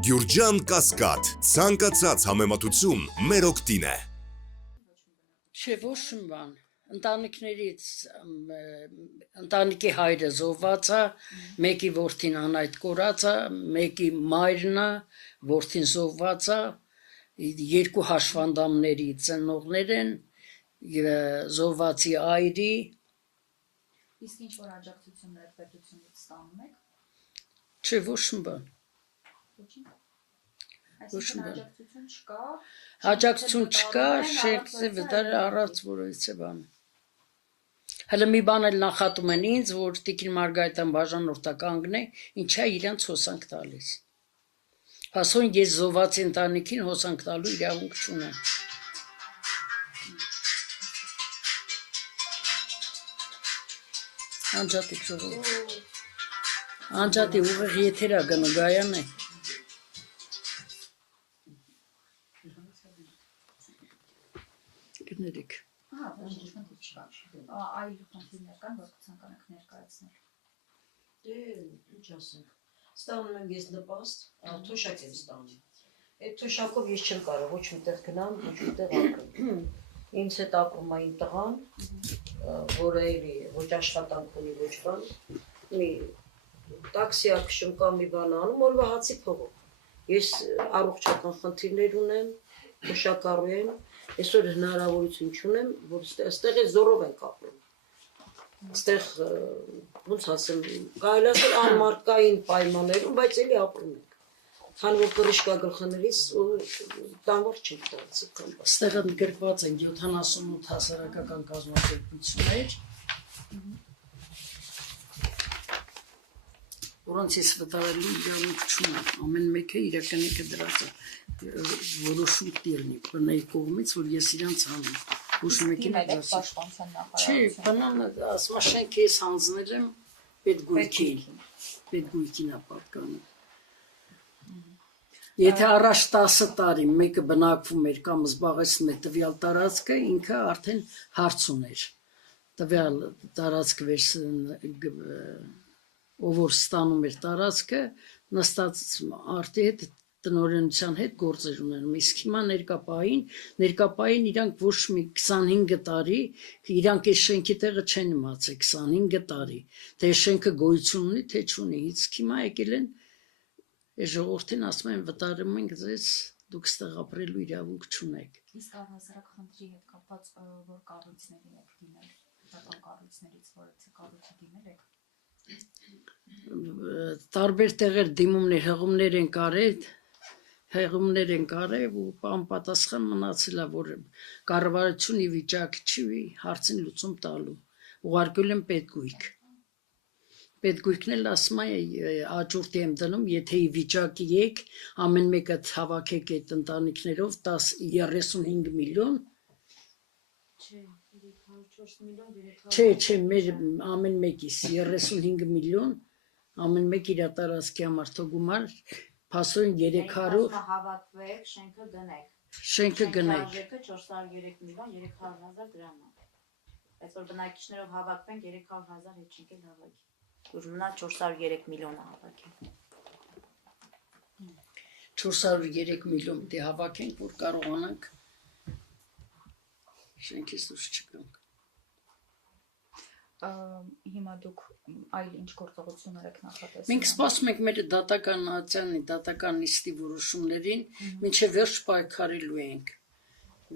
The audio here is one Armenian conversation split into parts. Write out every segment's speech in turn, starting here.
Գյուրջան Կասկադ, ցանկացած համեմատություն մեր օգտին է։ Չէ, ոչ մի բան։ Ընտանիքի հայրը զոհված է, մեկի որդին անայդ կորած է, մեկի մայրն է, որդին զոհված է, երկու հաշվանդամների ծնողներ են, զոհվածի այրի։ Իսկ ինչ որ աջակցություններ պետությունից ստանում եք։ Չէ, ոչ մի բան։ Այսինքն աջակցություն չկա։ Աջակցություն չկա, շենքზე վտարը առած որից է բան։ Հələ մի բան էլ նախատում են ինձ, որ Տիկին Մարգարիտան բաժանորդականգն է, ինչա իրանց հոսանք տալիս։ Հասուն ես զոհվածի ընտանիքին հոսանք տալու իրավունք չունեմ։ Անջատիկ ժողովուրդ։ Անջատի ուղիղ եթերա գնգայան է։ Գներիք։ Այլ խնդիրներ կան, որ կցանկանաք ներկայացնել։ Դե, ինչ ասեմ, ստանում եմ ես նպաստ, թոշակ եմ ստանում։ Այդ թոշակով ես չեմ կարող ոչ միտեղ գնամ, ոչ միտեղ ապրեմ։ Ինձ հետ ապրում է իմ տղան, որը էլի ոչ աշխատանք ունի, ոչ բան, մի տաքսի ակշում կամ մի բան անում, օրվա հացի փողով։ Ես առողջական խնդիրներ ունեմ, թոշակառու եմ, այսօր հնարավորություն չունեմ, որ այստեղ է զորով ենք ապրում։ Այստեղ ոնց ասեմ, կարելի ասել անմարկային պայմաններում, բայց էլի ապրում ենք։ Քանի որ կռիշկա գլխներից տանվոր չենք դարձել։ Այստեղ ընդգրկված են 78 հասարակական կազմակերպություններ, որոնց ես վտարելու իրավունք չունեմ, ամեն մեկը իր կնիկը դրած է որոշում տիրնի բնայի կողմից, որ ես իրանց հանեմ, ոչ մեկին պաշտպանության Չէ, բանանը ասма շենք ես հանձնել եմ պետգույքին ապատկանում։ Եթե առաջ 10 տարի մեկը բնակվում էր կամ զբաղեցնում է տվյալ տարածքը, ինքը արդեն հարց ուներ։ Տվյալ տարածքը ով որ ստանում էր տարածքը, նստած արտի հետ տնօրենության հետ գործեր ունենում, իսկ հիմա ներկապային իրանք ոչ մի 25 տարի, իրանք այս շենքի տեղը չեն իմացել 25 տարի, թե շենքը գոյություն ունի, թե չունի, իսկ հիմա եկել են այս ժողովրդին ասում են վտարում ենք ձեզ, դուք ստեղ ապրելու իրավունք չունեք։ Իսկ առհասարակ խնդրի հետ կապված որ կառույցների եք դիմել, դատական կառույցներից որից կառույցը դիմել եք։ Տարբեր տեղեր դիմումներ, հեղումներ են կարել ու անպատասխան մնացել է, որ կառավարությունը ի վիճակի չի հարցին լուծում տալու, ուղարկել են պետգույք։ Պետգույքն էլ ասում է աճուրդի եմ դնում, եթե ի վիճակի եք, ամեն մեկը հավաքեք այդ ընտանիքներով 35 միլիոն, Չէ, մեր ամեն մեկիս 35 միլիոն, ամեն մեկ իր տարածքի համար թողումար, փաստորեն 300 Հավաքվեք, շենքը գնեք։ Շենքը գնեք։ Արժեքը 403 միլիոն 300,000 դրամ է։ Բայց որ բնակիչներով հավաքվենք 300,000 հետ չենք էլ հավաքի։ Ուժմնա 403 միլիոնը հավաքի։ 403 միլիոն դե հավաքենք, որ կարողանանք շենքից դուրս չգանք։ Հիմա դուք այլ ինչ գործողություններ եք նախատեսում։ Մենք սպասում ենք մեր դատական նիստի որոշումներին, մինչև վերջ պայքարելու ենք։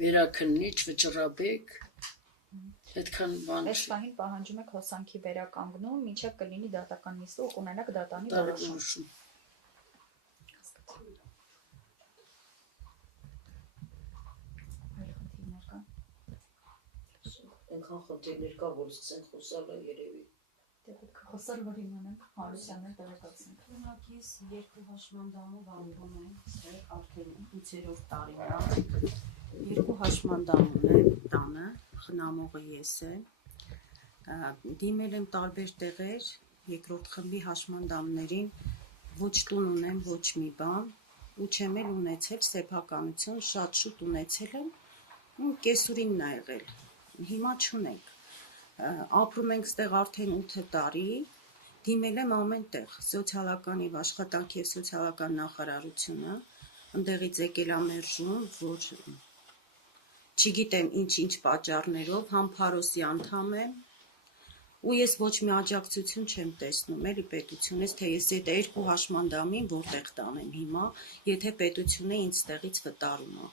Վերաքննիչ, վճռաբեկ, այդքան բան Այս պահին պահանջում եք հոսանքի վերականգնում, մինչև կլինի դատական նիստը ու կունենաք դատանի որոշում։ Այնքան խնդիրներ կա, որ սկսենք խոսալը երևի։ Դե պետք է խոսալ, որ իմանանք հանրությաններ տեղեկացնենք։ Ունակից երկու հաշմանդամով ապրում ենք, արդեն 8-րդ տարին է։ Երկու հաշմանդամ ունեմ տանը, խնամողը ես եմ։ Դիմել եմ տարբեր տեղեր, երկրորդ խմբի հաշմանդամներին, ոչ տուն ունեմ, ոչ մի բան, ու չեմ էլ ունեցել սեփականություն, շատ շուտ ունեցել եմ, ու կեսուրինն է եղել։ Հիմա չունենք, ապրում ենք ստեղ արդեն 8 տարի, Դիմել եմ ամեն տեղ, սոցիալական եւ աշխատանքի եւ սոցիալական նախարարությունը, ընդեղից եկել ա մերժում, որ չգիտեմ ինչ պատճառներով, Համփարոսի անդամ եմ, ու ես ոչ մի աջակցություն չեմ տեսնում, էլի պետությունից, թե ես այդ երկու հաշմանդամին որտեղ տանեմ հիմա, եթե պետությունը ինձ տեղից վտարում է։